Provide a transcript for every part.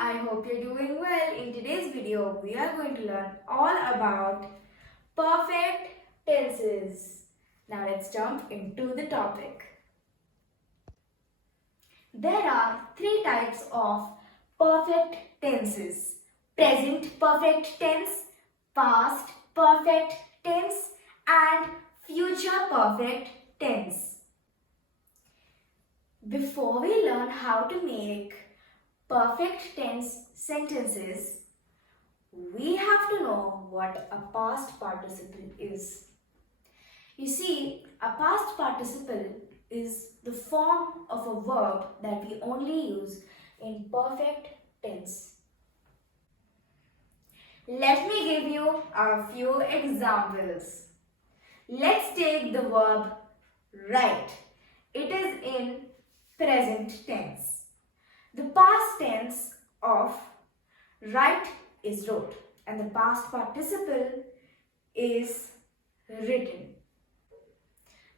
I hope you're doing well. In today's video, we are going to learn all about perfect tenses. Now let's jump into the topic. There are three types of perfect tenses: present perfect tense, past perfect tense, and future perfect tense. Before we learn how to make perfect tense sentences, we have to know what a past participle is. You see, a past participle is the form of a verb that we only use in perfect tense. Let me give you a few examples. Let's take the verb write. It is in present tense. The past tense of write is wrote and the past participle is written.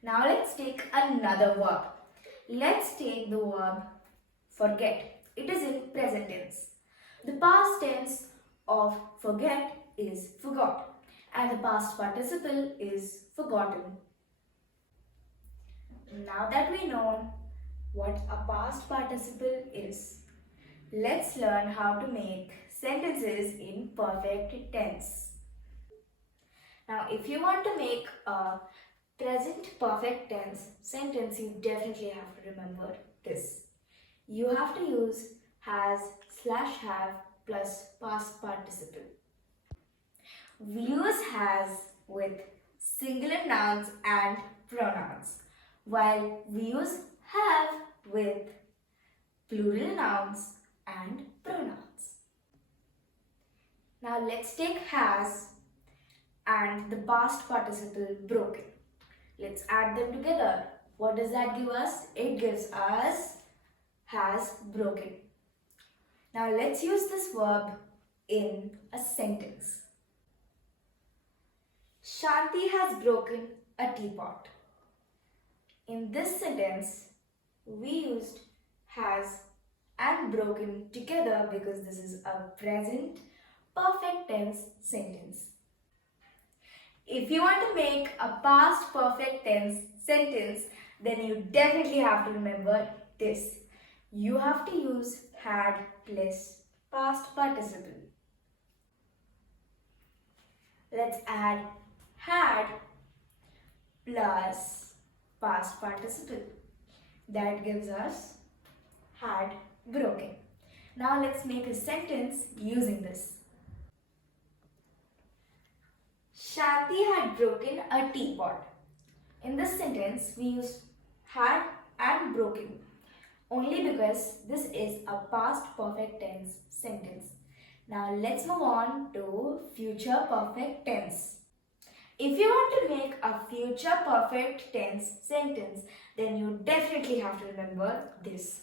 Now let's take another verb. Let's take the verb forget. It is in present tense. The past tense of forget is forgot and the past participle is forgotten. Now that we know what a past participle is, let's learn how to make sentences in perfect tense. Now, if you want to make a present perfect tense sentence, you definitely have to remember this. You have to use has/have plus past participle. We use has with singular nouns and pronouns, while we use have with plural nouns and pronouns. Now let's take has and the past participle broken. Let's add them together. What does that give us? It gives us has broken. Now let's use this verb in a sentence. Shanti has broken a teapot. In this sentence, we used has and broken together because this is a present perfect tense sentence. If you want to make a past perfect tense sentence, then you definitely have to remember this. You have to use had plus past participle. Let's add had plus past participle. That gives us had broken. Now let's make a sentence using this. Shanti had broken a teapot. In this sentence, we use had and broken only because this is a past perfect tense sentence. Now let's move on to future perfect tense. If you want to make a future perfect tense sentence, then you definitely have to remember this.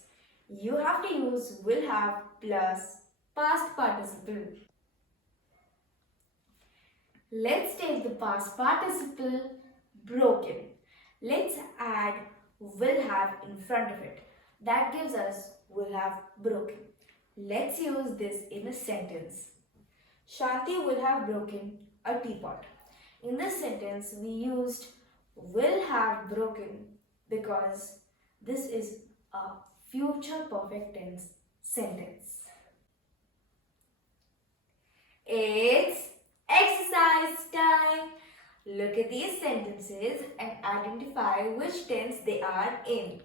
You have to use will have plus past participle. Let's take the past participle broken. Let's add will have in front of it. That gives us will have broken. Let's use this in a sentence. Shanti will have broken a teapot. In this sentence, we used will have broken because this is a future perfect tense sentence. It's exercise time. Look at these sentences and identify which tense they are in.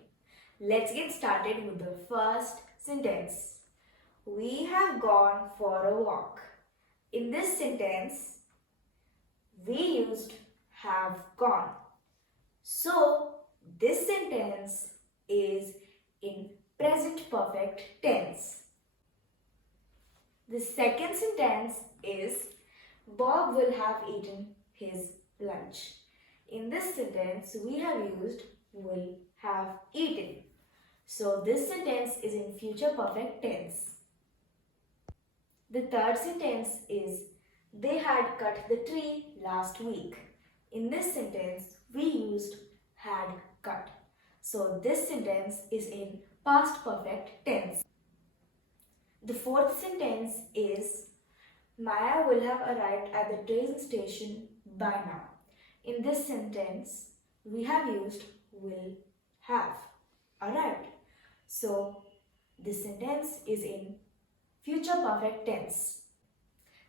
Let's get started with the first sentence. We have gone for a walk. In this sentence, we used have gone. So, this sentence is in present perfect tense. The second sentence is Bob will have eaten his lunch. In this sentence, we have used will have eaten. So, this sentence is in future perfect tense. The third sentence is they had cut the tree last week. In this sentence, we used had cut. So, this sentence is in past perfect tense. The fourth sentence is Maya will have arrived at the train station by now. In this sentence, we have used will have arrived. So, this sentence is in future perfect tense.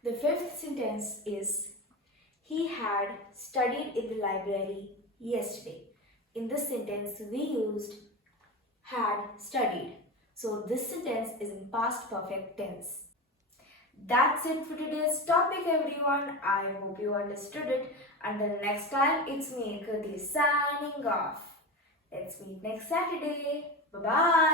The fifth sentence is he had studied in the library yesterday. In this sentence, we used had studied. So, this sentence is in past perfect tense. That's it for today's topic, everyone. I hope you understood it. Until next time, it's me, Kruthi, signing off. Let's meet next Saturday. Bye-bye.